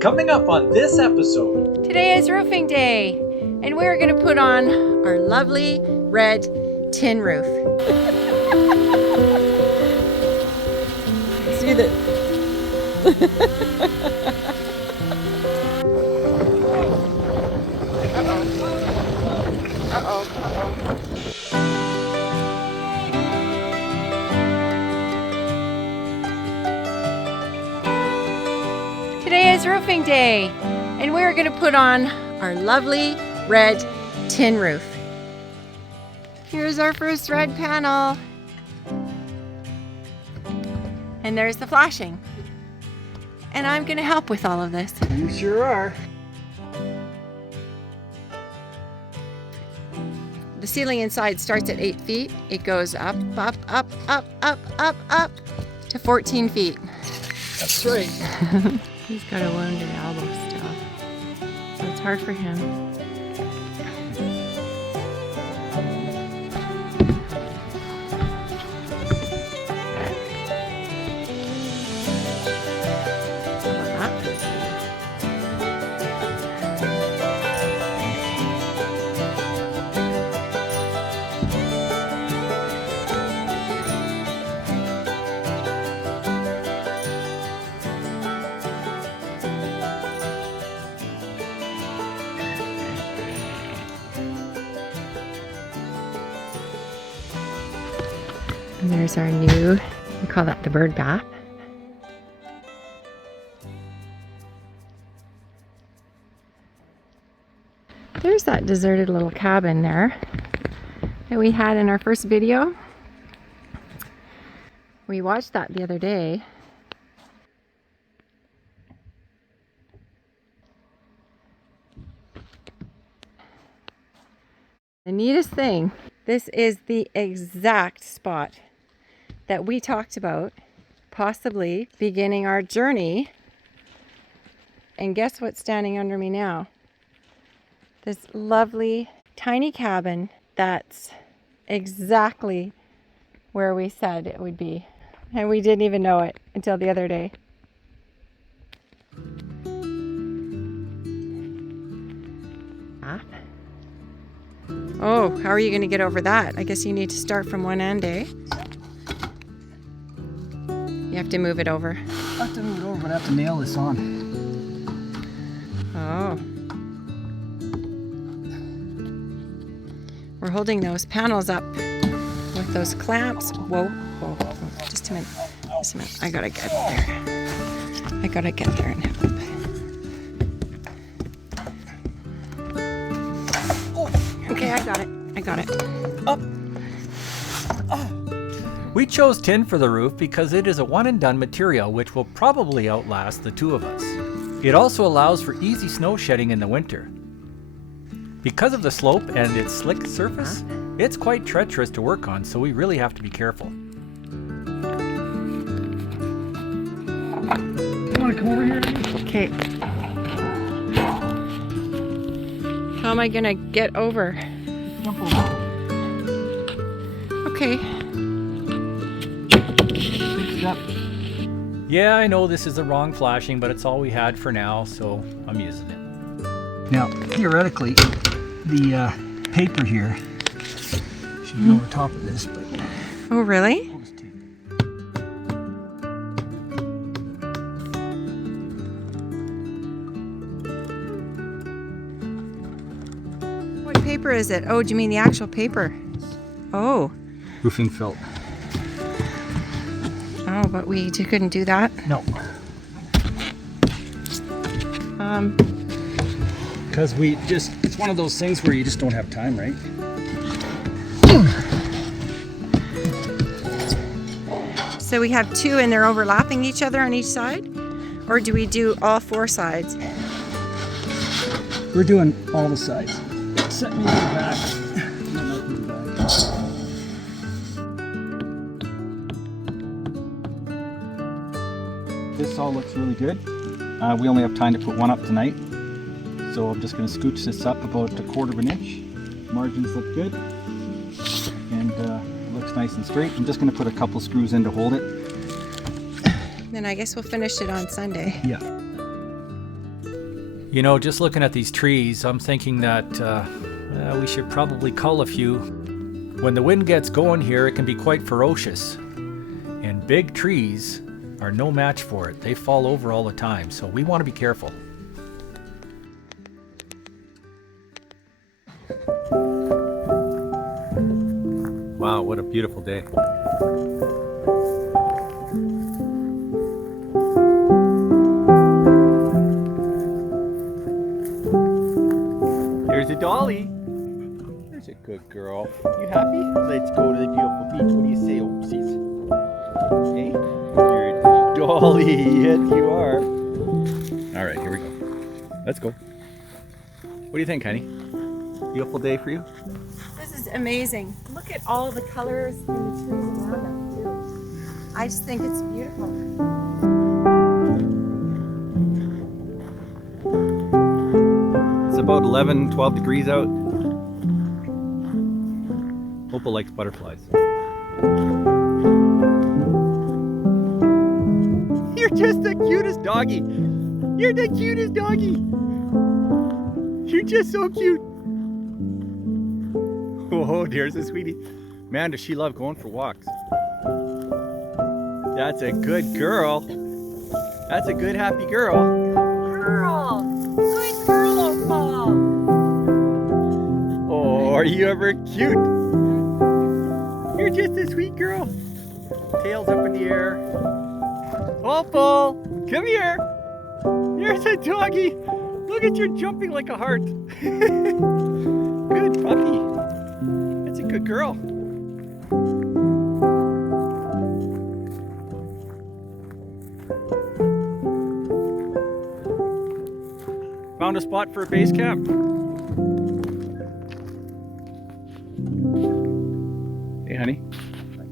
Coming up on this episode. Today is roofing day, and we're going to put on our lovely red tin roof. See that? Today is roofing day, and we're going to put on our lovely red tin roof. Here's our first red panel. And there's the flashing. And I'm going to help with all of this. You sure are. The ceiling inside starts at 8 feet. It goes up, up, up, up, up, up, up to 14 feet. That's right. He's got a wounded elbow still, so it's hard for him. And there's our new, we call that the bird bath. There's that deserted little cabin there that we had in our first video. We watched that the other day. The neatest thing, this is the exact spot that we talked about possibly beginning our journey. And guess what's standing under me now? This lovely tiny cabin that's exactly where we said it would be. And we didn't even know it until the other day. Oh, how are you going to get over that? I guess you need to start from one end, eh? You have to move it over. I have to move it over, but I have to nail this on. Oh. We're holding those panels up with those clamps. Whoa, whoa, whoa. Just a minute. Just a minute. I gotta get there. I gotta get there and help. Okay, I got it. I got it. Up. We chose tin for the roof because it is a one-and-done material which will probably outlast the two of us. It also allows for easy snow shedding in the winter. Because of the slope and its slick surface, it's quite treacherous to work on, so we really have to be careful. You want to come over here? Okay. How am I gonna get over? Jump over. Okay. Big step. Yeah, I know this is the wrong flashing, but it's all we had for now, so I'm using it. Now, theoretically, the paper here should go over top of this, but Oh, really? I'll just take it. What paper is it? Oh, do you mean the actual paper? Oh. Roofing felt. Oh, but we couldn't do that. No. Because it's one of those things where you just don't have time, right? So we have two and they're overlapping each other on each side? Or do we do all four sides? We're doing all the sides. Set me in the back. This all looks really good. We only have time to put one up tonight. So I'm just going to scooch this up about 1/4 of an inch. Margins look good. And it looks nice and straight. I'm just going to put a couple screws in to hold it. Then I guess we'll finish it on Sunday. Yeah. You know, just looking at these trees, I'm thinking that we should probably cull a few. When the wind gets going here, it can be quite ferocious. And big trees are no match for it. They fall over all the time, so we want to be careful. Wow, what a beautiful day. There's a dolly. There's a good girl. You happy? Let's go to the beautiful beach. What do you say, oopsies? Okay? You're a dolly. Yes, you are. All right, here we go. Let's go. What do you think, honey? Beautiful day for you? This is amazing. Look at all the colors in the trees around us too. I just think it's beautiful. It's about 11, 12 degrees out. Opal likes butterflies. You're just the cutest doggy. You're the cutest doggy. You're just so cute. Oh, there's a sweetie. Man, does she love going for walks. That's a good girl. That's a good, happy girl. Girl! Good girl, Opal! Oh, are you ever cute? You're just a sweet girl. Tails up in the air. Opal, come here. Here's a doggy. Look at you jumping like a heart. Good puppy. That's a good girl. Found a spot for a base camp. Hey, honey.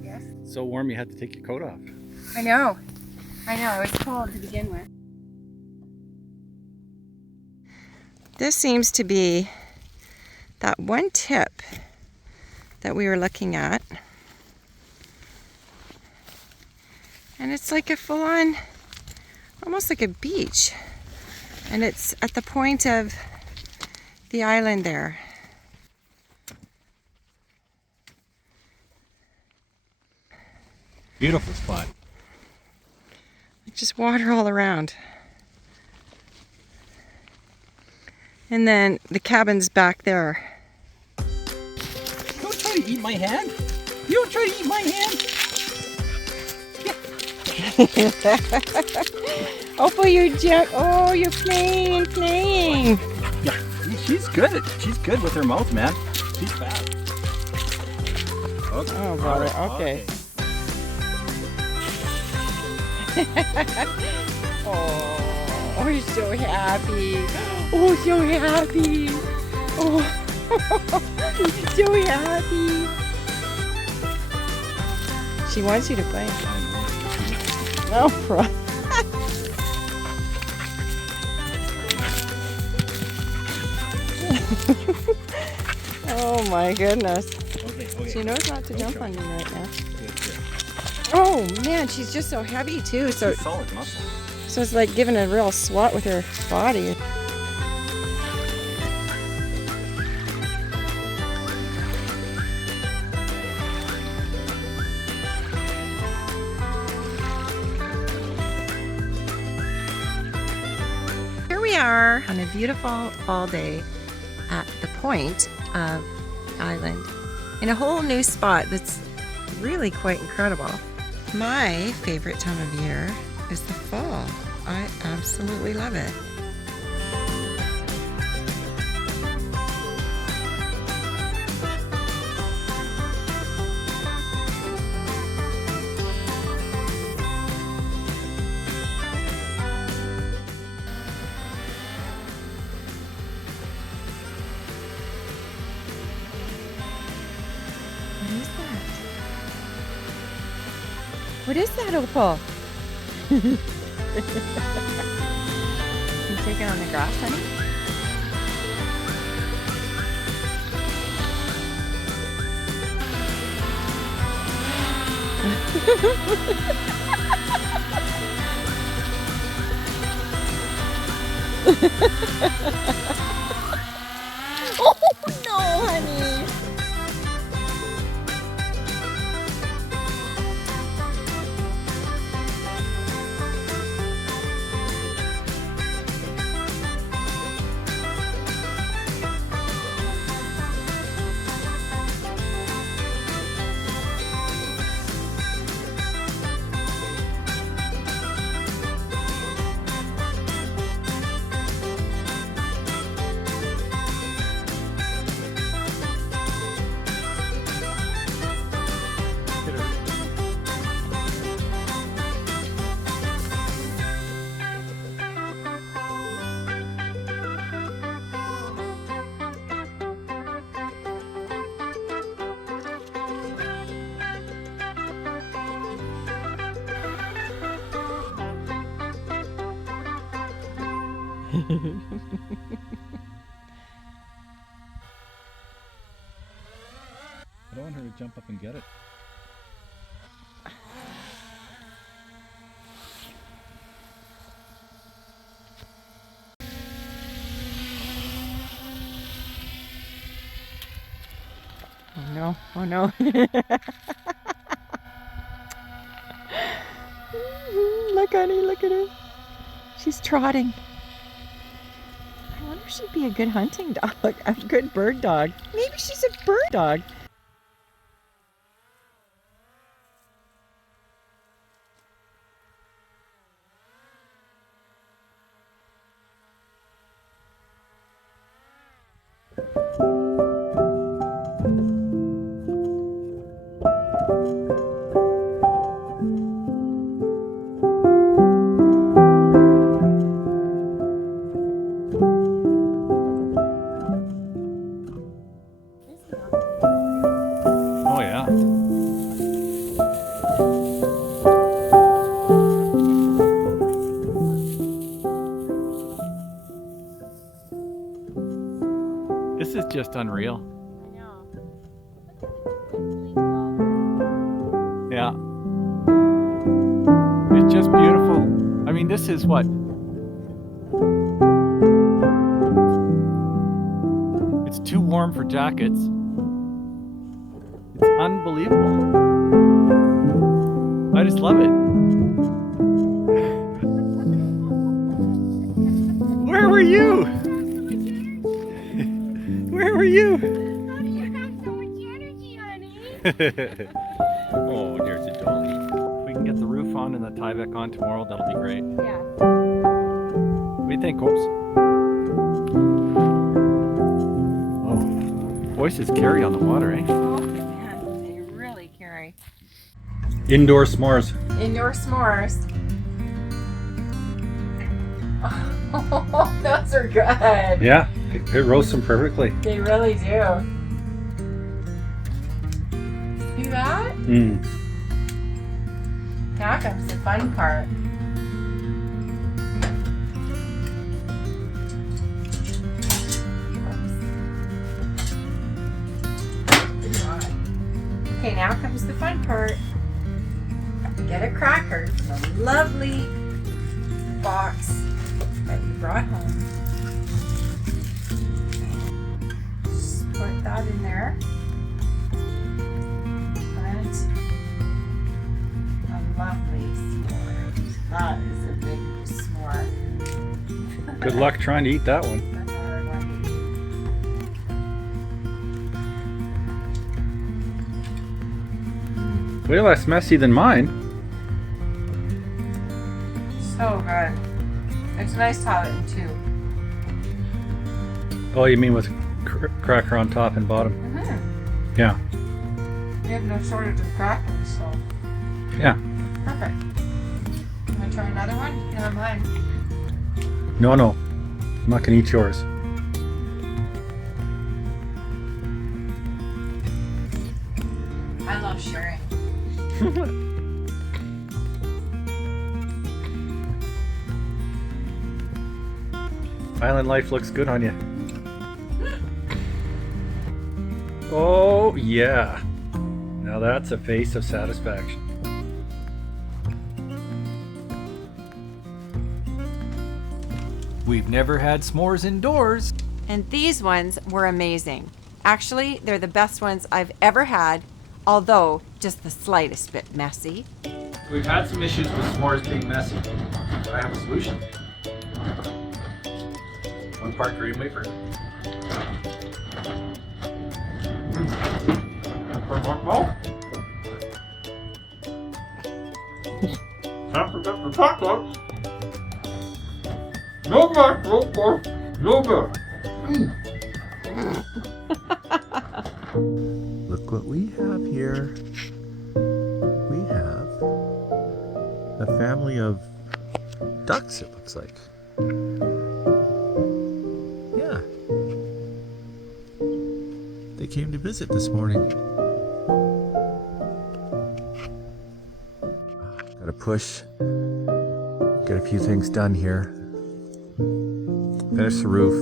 Yes. It's so warm you had to take your coat off. I know. It was cold to begin with. This seems to be that one tip that we were looking at. And it's like a full-on, almost like a beach. And it's at the point of the island there. Beautiful spot. Just water all around. And then the cabin's back there. Don't try to eat my hand. You don't try to eat my hand. Opal, you're you're playing. Yeah, she's good with her mouth, man. She's fast. Okay. Oh, brother. Right. Okay. Oh, you're so happy. Oh, so happy. Oh, so happy. She wants you to play. Oh, bro. Oh my goodness. Okay. She knows not to jump on you right now. Oh man, she's just so heavy too. So Solid muscle. So it's like giving a real swat with her body. Here we are on a beautiful fall day at the point of the island in a whole new spot that's really quite incredible. My favorite time of year is the fall. I absolutely love it. What is that, Opal? You take it on the grass, honey? Oh no, honey. I don't want her to jump up and get it. Oh no, oh no. Look, honey, look at her. She's trotting. I wonder if she'd be a good hunting dog, a good bird dog. Maybe she's a bird dog. Oh yeah. This is just unreal. I know. Yeah. It's just beautiful. I mean, this is what? It's too warm for jackets. It's unbelievable. I just love it. Where were you? Where were you? How do you have so much energy, honey? Oh, there's a doggy. If we can get the roof on and the tie back on tomorrow, that'll be great. Yeah. What do you think, Opes? Oh, voices carry on the water, eh? Oh man, they really carry. Indoor s'mores. Indoor s'mores. Oh, those are good. Yeah, it roasts them perfectly. They really do. See that? Mm. Now comes the fun part. Okay, now comes the fun part. Get a cracker from a lovely box that you brought home. Just put that in there. And a lovely s'more. That is a big s'more. Good luck trying to eat that one. That's a hard one to eat. Way less messy than mine. So good. It's nice to have it in two. Oh, you mean with cracker on top and bottom? Mm-hmm. Yeah. We have no shortage of crackers, so Yeah. perfect. You want to try another one? You can have mine. No, no. I'm not going to eat yours. I love sharing. Island life looks good on you. Oh, yeah. Now that's a face of satisfaction. We've never had s'mores indoors. And these ones were amazing. Actually, they're the best ones I've ever had, although just the slightest bit messy. We've had some issues with s'mores being messy, but I have a solution. 1 part green wafer. 1 part more milk. Don't forget the chocolate. No back, no back, no back. Look what we have here. We have a family of ducks, it looks like. Yeah. They came to visit this morning. Gotta push. Get a few things done here. Finish the roof.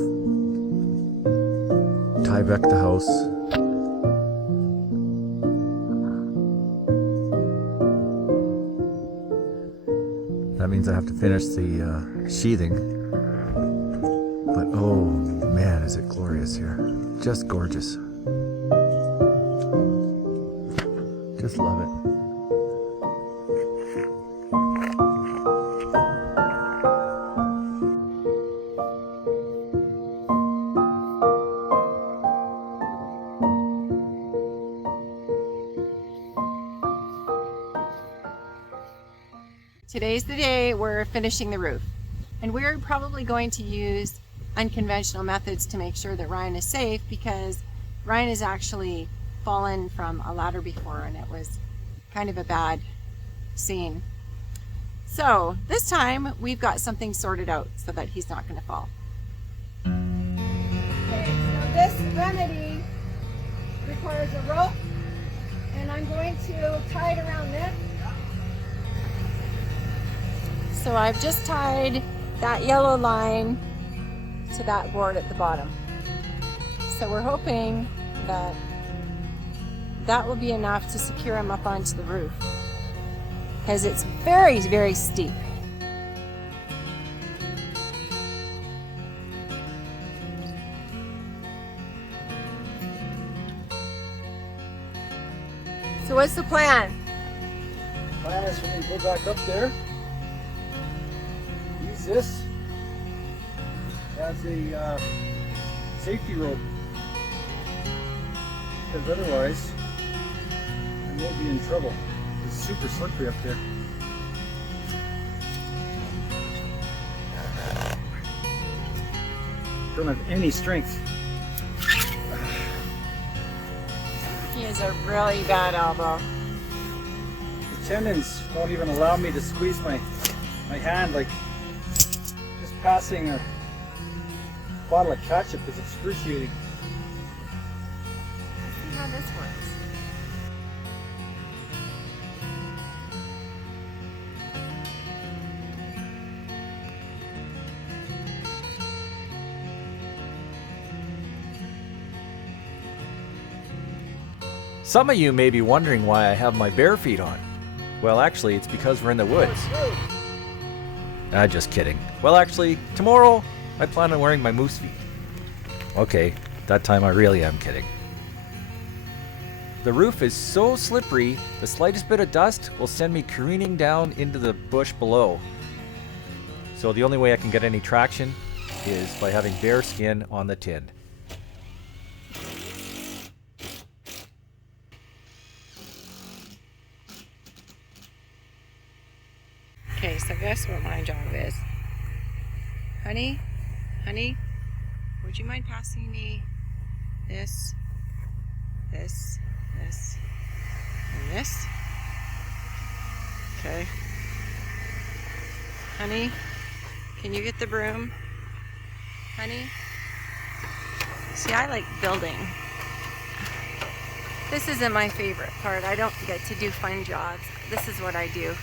Tie back the house. That means I have to finish the sheathing. But oh man, is it glorious here. Just gorgeous. Just love it. Today's the day we're finishing the roof. And we're probably going to use unconventional methods to make sure that Ryan is safe, because Ryan has actually fallen from a ladder before and it was kind of a bad scene. So this time we've got something sorted out so that he's not going to fall. Okay, so this remedy requires a rope, and I'm going to tie it around this. So I've just tied that yellow line to that board at the bottom. So we're hoping that that will be enough to secure him up onto the roof, because it's very, very steep. So what's the plan? Plan is for me to go back up there. Use this as a safety rope, because otherwise I will be in trouble. It's super slippery up there. Don't have any strength. He has a really bad elbow. The tendons won't even allow me to squeeze my hand. Like, just passing a bottle of ketchup is excruciating. Let's see how this works. Some of you may be wondering why I have my bare feet on. Well, actually, it's because we're in the woods. Just kidding. Well, actually, tomorrow I plan on wearing my moose feet. Okay, that time I really am kidding. The roof is so slippery, the slightest bit of dust will send me careening down into the bush below. So the only way I can get any traction is by having bare skin on the tin. Okay, so guess what my job is? Honey, would you mind passing me this, and this? Okay. Honey, can you get the broom? Honey? See, I like building. This isn't my favorite part. I don't get to do fun jobs. This is what I do.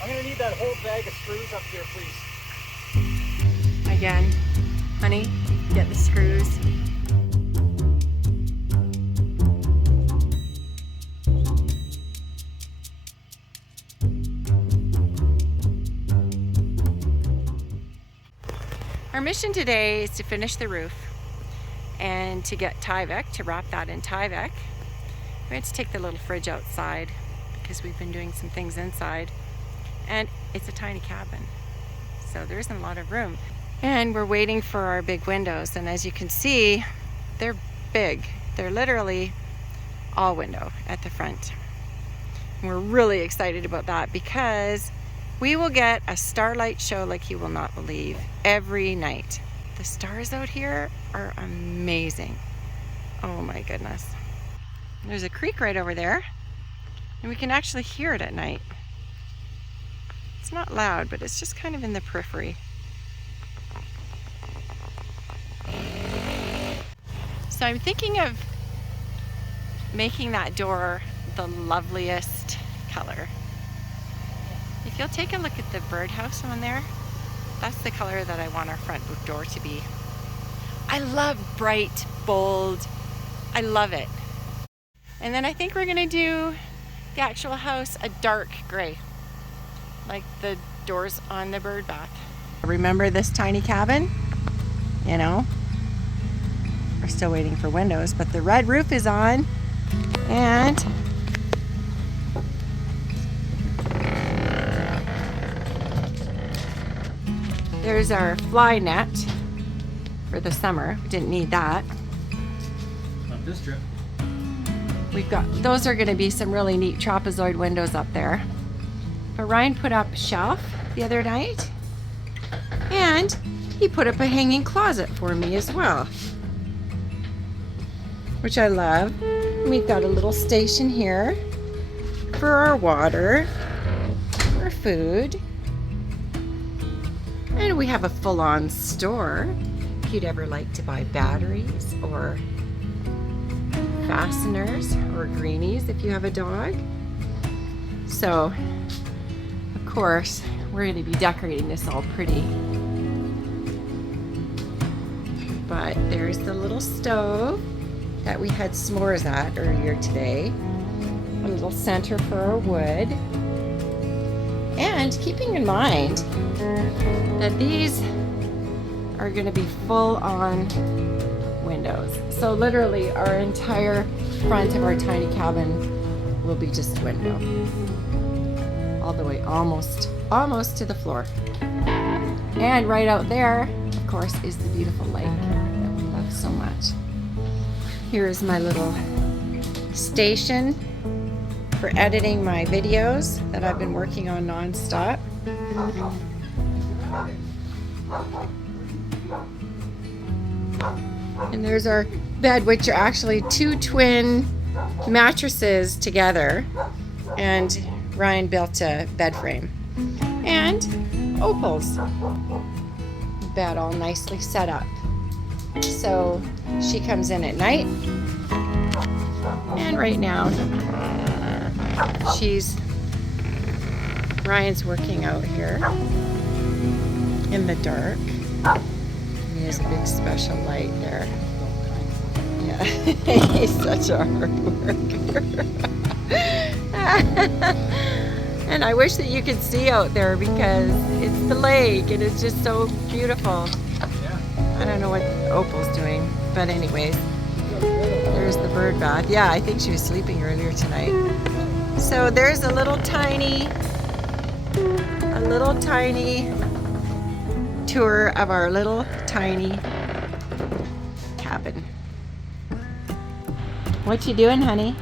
I'm gonna need that whole bag of screws up here, please. Again, honey, get the screws. Our mission today is to finish the roof and to get Tyvek, to wrap that in Tyvek. We had to take the little fridge outside because we've been doing some things inside, and it's a tiny cabin, so there isn't a lot of room. And we're waiting for our big windows, and as you can see, they're big. They're literally all window at the front. And we're really excited about that because we will get a starlight show like you will not believe every night. The stars out here are amazing. Oh my goodness. There's a creek right over there, and we can actually hear it at night. It's not loud, but it's just kind of in the periphery. So I'm thinking of making that door the loveliest color. If you'll take a look at the birdhouse on there, that's the color that I want our front door to be. I love bright, bold. I love it. And then I think we're gonna do the actual house a dark gray, like the doors on the bird bath. Remember this tiny cabin? You know, we're still waiting for windows, but the red roof is on, and there's our fly net for the summer. We didn't need that. Not this trip. We've got, those are gonna be some really neat trapezoid windows up there. But Ryan put up a shelf the other night, and he put up a hanging closet for me as well, which I love. We've got a little station here for our water, for food, and we have a full-on store if you'd ever like to buy batteries or fasteners or greenies if you have a dog. So, of course, we're going to be decorating this all pretty. But there's the little stove that we had s'mores at earlier today. A little center for our wood. And keeping in mind that these are going to be full-on windows. So literally our entire front of our tiny cabin will be just window. All the way almost to the floor. And right out there, of course, is the beautiful lake that we love so much. Here is my little station for editing my videos that I've been working on non-stop. And there's our bed, which are actually two twin mattresses together, and Ryan built a bed frame. And Opal's bed all nicely set up. So she comes in at night, and right now Ryan's working out here in the dark. He has a big special light there. Yeah, he's such a hard worker. And I wish that you could see out there because it's the lake and it's just so beautiful. Yeah. I don't know what Opal's doing, but anyways, there's the bird bath. Yeah, I think she was sleeping earlier tonight. So there's a little tiny tour of our little tiny cabin. What you doing, honey?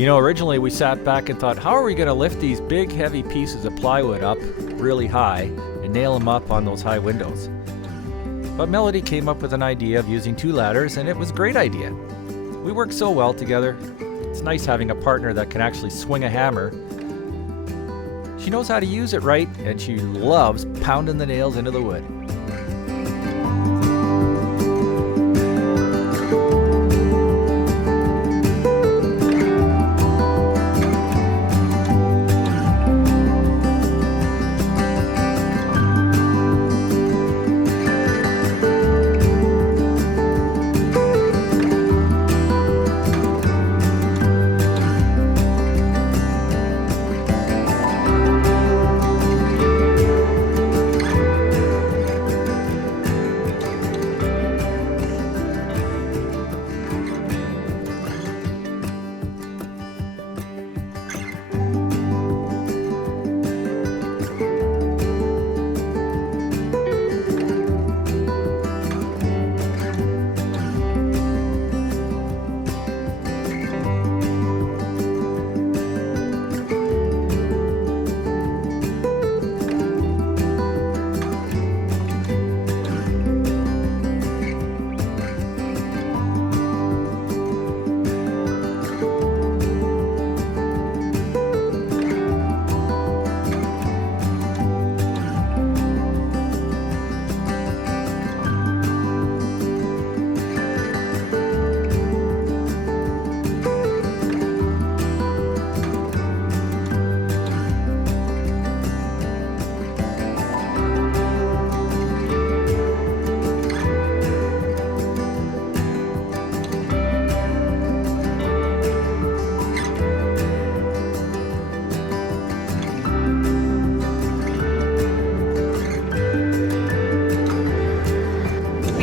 You know, originally we sat back and thought, how are we going to lift these big heavy pieces of plywood up really high and nail them up on those high windows? But Melody came up with an idea of using 2 ladders, and it was a great idea. We work so well together. It's nice having a partner that can actually swing a hammer. She knows how to use it right, and she loves pounding the nails into the wood.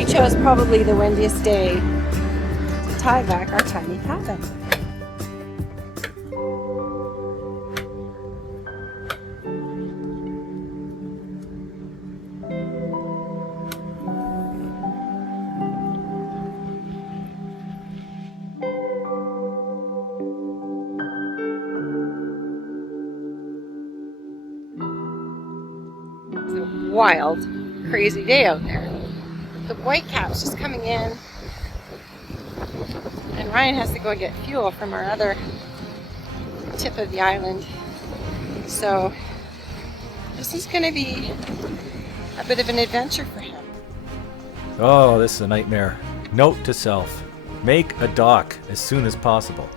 Chose probably the windiest day to tie back our tiny cabin. It's a wild, crazy day out there. The whitecap's just coming in, and Ryan has to go get fuel from our other tip of the island. So this is going to be a bit of an adventure for him. Oh, this is a nightmare. Note to self, make a dock as soon as possible.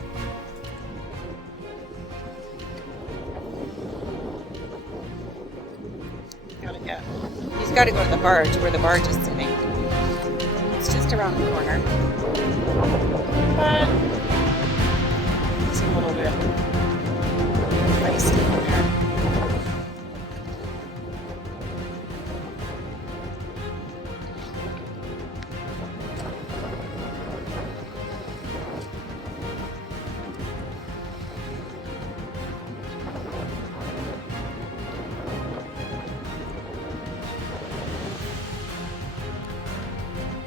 He's got to go to the barge where the barge is sitting. It's just around the corner. But it's a little bit feisty in there.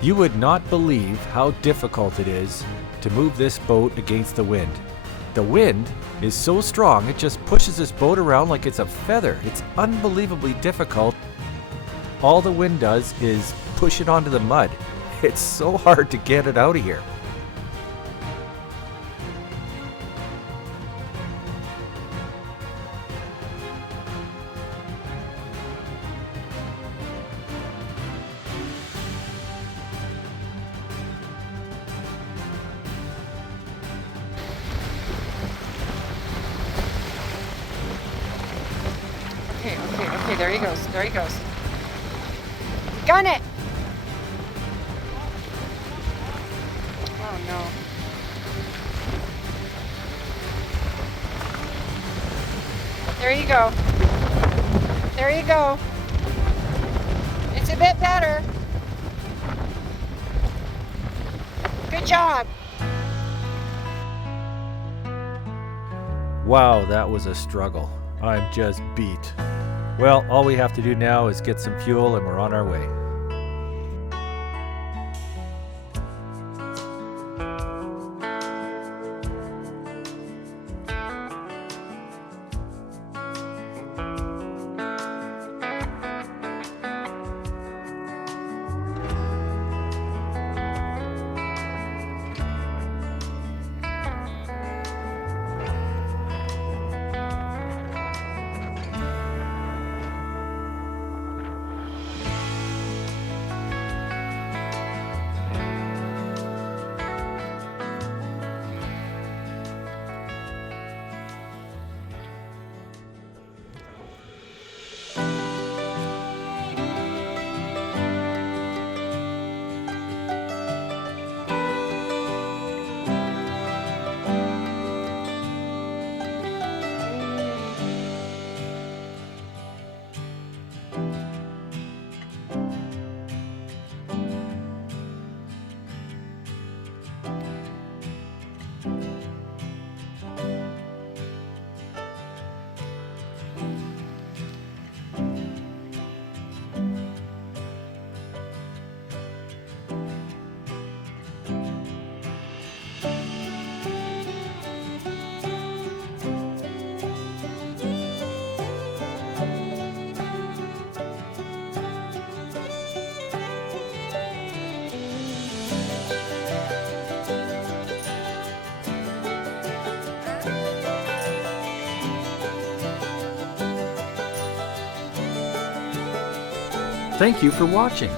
You would not believe how difficult it is to move this boat against the wind. The wind is so strong it just pushes this boat around like it's a feather. It's unbelievably difficult. All the wind does is push it onto the mud. It's so hard to get it out of here. Okay, there he goes, there he goes. Gun it! Oh no. There you go. There you go. It's a bit better. Good job. Wow, that was a struggle. I'm just beat. Well, all we have to do now is get some fuel and we're on our way. Thank you for watching.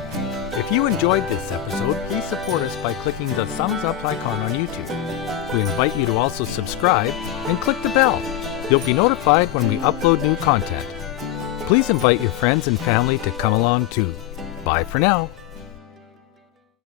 If you enjoyed this episode, please support us by clicking the thumbs up icon on YouTube. We invite you to also subscribe and click the bell. You'll be notified when we upload new content. Please invite your friends and family to come along too. Bye for now.